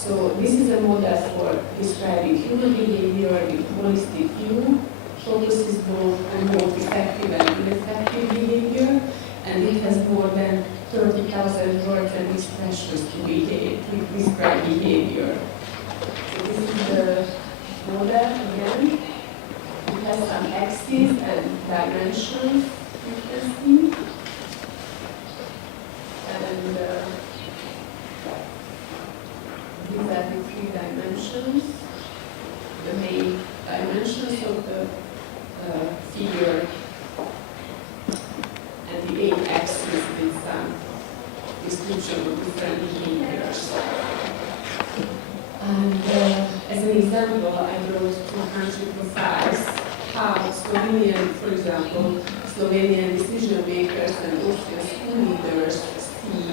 So this is a model for describing human behavior with holistic view, focuses both on both effective and ineffective behavior, and it has more than 30,000 words and expressions to describe behavior. So this is the model again. It has some axes and dimensions, you can see. And these are the 3 dimensions, the main dimensions of the figure, and the 8 axes with some description of different behaviors. And as an example, I wrote 2 country profiles, how Slovenian, for example, Slovenian decision makers and Austrian school leaders see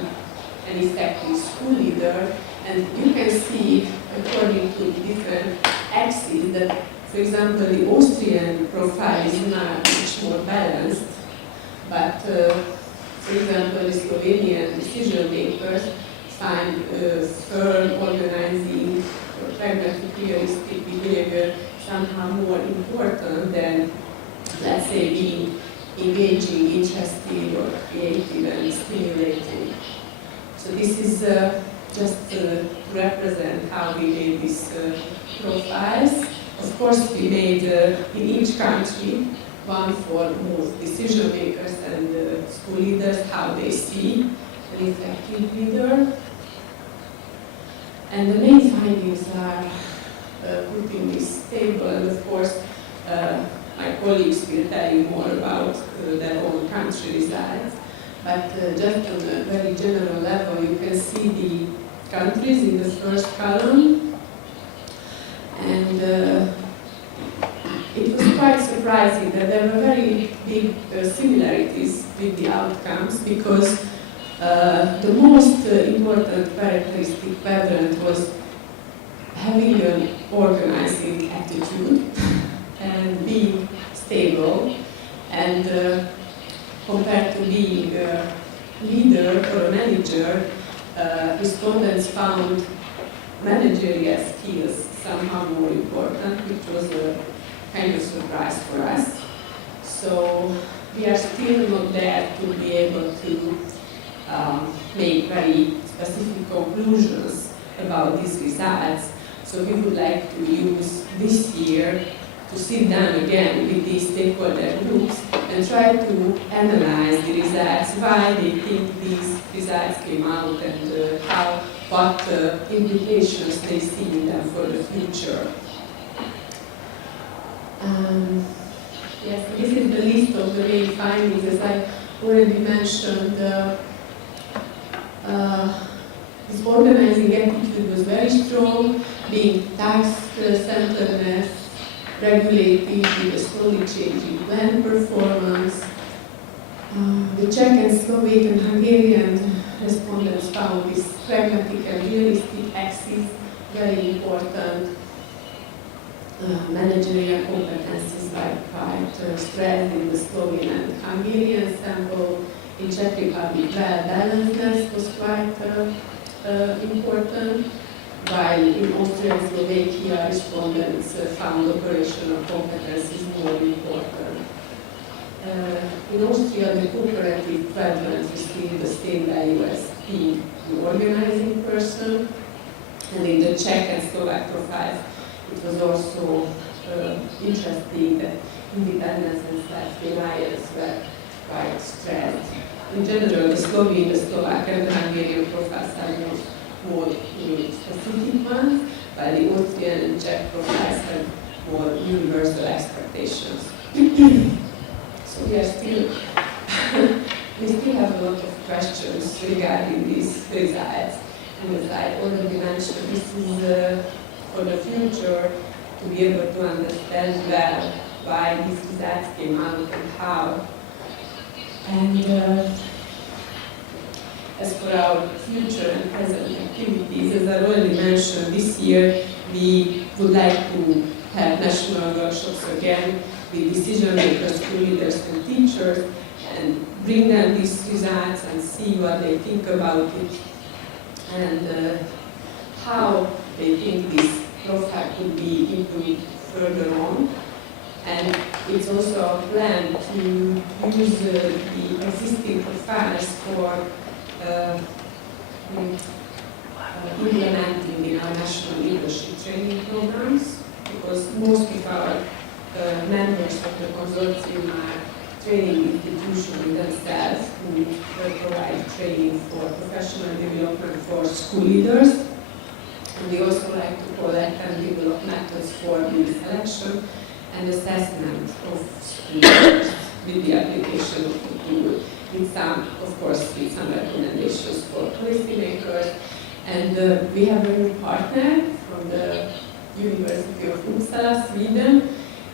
an effective school leader. And you can see, according to different axes, that, for example, the Austrian profile is now much more balanced, but, for example, the Slovenian decision makers find firm, organizing, or pragmatic, realistic behavior somehow more important than, let's say, being engaging, interested, or creative and stimulating. So this is just to represent how we made these profiles. Of course, we made in each country one for both decision makers and school leaders, how they see an effective leader. And the main findings are put in this table, and of course, my colleagues will tell you more about their own country results. But just on a very general level, you can see the countries in the first column. And it was quite surprising that there were very big similarities with the outcomes, because the most important characteristic quadrant was having an organizing attitude and being stable, and compared to being a leader or a manager, respondents found managerial skills somehow more important, which was a kind of surprise for us. So we are still not there to be able to make very specific conclusions about these results. So we would like to use this year to sit down again with these stakeholder groups and try to analyze the results, why they think these results came out, and what implications they see in them for the future. Yes, this is the list of the main findings. As I already mentioned, this organizing attitude was very strong, being task-centeredness, regulated with a slowly changing plan performance. The Czech and Slovak and Hungarian respondents found this pragmatic and realistic axis very important. Managerial competencies were quite stressed in the Slovenian and Hungarian sample. In Czech Republic, well-balancedness was quite important, while in Austria and Slovakia, respondents found operational competencies more important. In Austria, the cooperative quadrant received the same value as being an organizing person, and in the Czech and Slovak profiles, it was also interesting that independence and self-reliance were quite stressed. In general, the Slovene, the Slovak, and the Hungarian profiles are more specific ones, while the Austrian and Czech profiles have more universal expectations. So we still have a lot of questions regarding these results. And as I already mentioned, this is for the future to be able to understand well why these results came out and how. And as for our future and present activities, as I already mentioned, this year we would like to have national workshops again with decision makers, school leaders and teachers, and bring them these results and see what they think about it, and how they think this profile could be improved further on. And it's also a plan to use the existing profiles for implementing in our national leadership training programs, because most of our members of the consortium are training institutions themselves who provide training for professional development for school leaders. And we also like to collect and develop methods for the selection and assessment of school leaders with the application of the tool. With some, of course, with some recommendations for policymakers. And we have a new partner from the University of Uppsala, Sweden,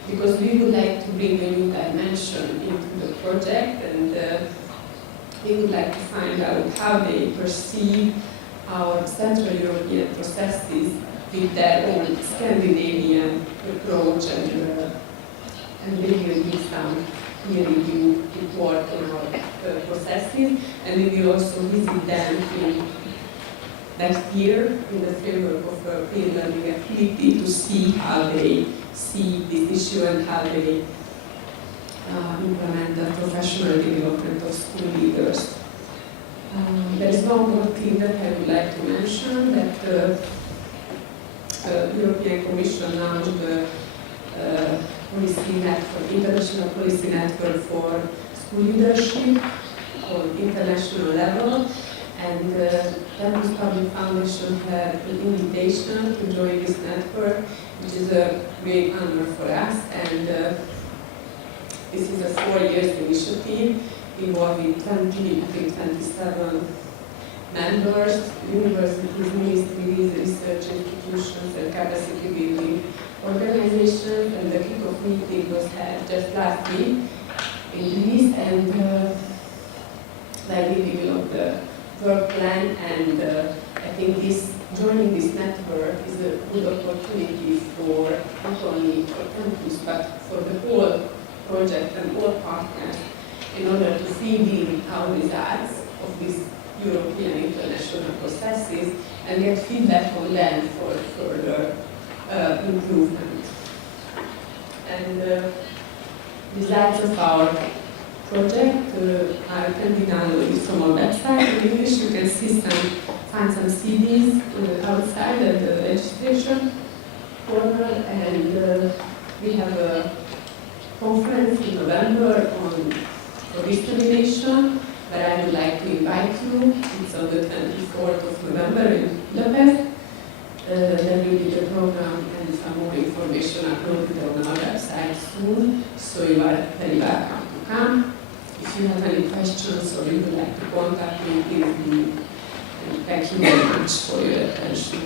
because we would like to bring a new dimension into the project, and we would like to find out how they perceive our Central European processes with their own Scandinavian approach, and we will give some peer review report on our processes, and we will also visit them in next year in the framework of a peer learning activity to see how they see this issue and how they implement the professional development of school leaders. There is one more thing that I would like to mention, that the European Commission launched the policy network, international policy network for school leadership on international level, and Campus Public Foundation had an invitation to join this network, which is a great honor for us, and this is a 4-year initiative involving 27 members, universities, ministries, research institutions, and capacity building organizations, and the kickoff meeting was held just last week in Greece, and where we developed the work plan, and I think joining this network is a good opportunity for not only for campus but for the whole project and all partners in order to feed in our results of these European international processes and get feedback on them for further improvement. And results of our project can be downloaded from our website in English. You can find some CDs outside at the registration corner, and we have a conference in November on discrimination, where I would like to invite you. It's on the 24th of November in Budapest. There will be the program and some more information uploaded on our website soon, so you are very welcome to come. If you have any questions or you would like to contact me, please do. And thank you very much for your attention.